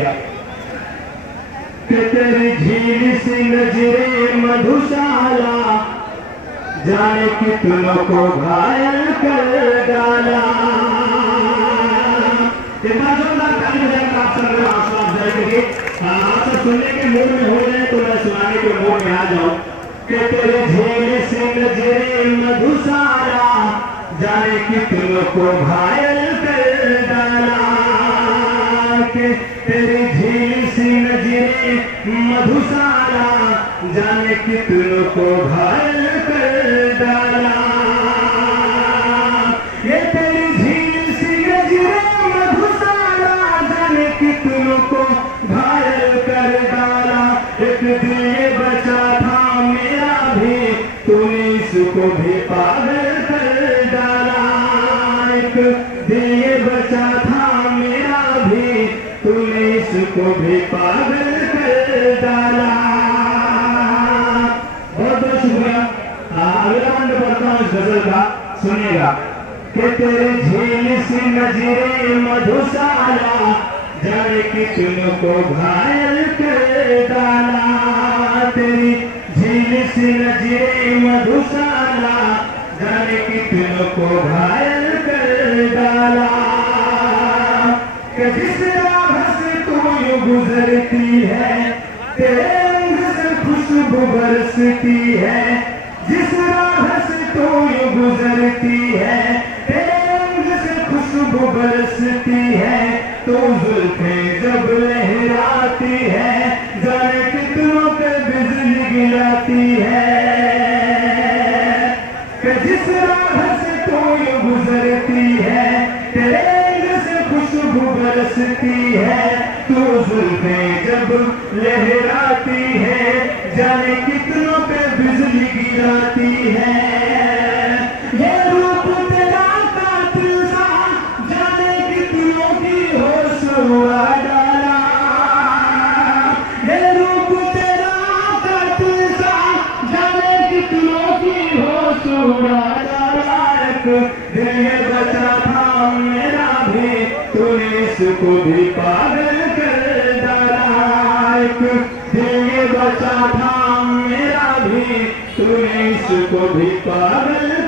सुनिएगा कि तेरी झील सी नजरे मधुशाला जाने कितनों को घायल कर डाला। आप सुनने के मूड में हो जाए तो मैं सुनाने के मूड में आ जाऊं कि तेरी झील सी नजरे मधुशाला जाने कितनों को घायल कर डाला। के तेरी झील सी नजरे मधुशाला जाने कितनों को घायल कर डाला। ये तेरी झील सी नजरे मधुशाला जाने कितनों को घायल कर डाला। एक दिल ये बचा था मेरा भी तूने इसको भी पागल कर डाला। एक दिल ये बचा था मेरा भी तूने इसको भी पागल कर डाला। बहुत बहुत शुक्रिया। अगला बंद पढ़ता हूँ इस गजल का, सुनिएगा कि तेरे झील सी नजरे मधुशाला जाने कितनों को घायल कर डाला। तेरी झील सी नजरे मधुशाला जाने कितनों को घायल कर डाला। कि जिस राह से तू यूं गुजरती है तेरे रंग से खुशबू बरसती है। जिस राह से तू यूं गुजरती है तेरे रंग से खुशबू बरसती है। तो जुल्फें जब लहराती है जाने कितनों पे बिजली गिराती है। कि जिस राह से तू यूं गुजरती है तेरे रंग से खुशबू बरसती है। तो जुल्फें जब लहराती है जाने कितनों पे बिजली गिराती है। ये रूप तेरा कातिल सा जाने कितनों की होश उड़ा डाला। ये रूप तेरा कातिल सा जाने कितनों की होश उड़ा डाला। दिल ये बचा था मेरा भी तूने इसको भी पागल कर डाला। एक दिल ये बचा था मेरा भी तूने इसको भी पागल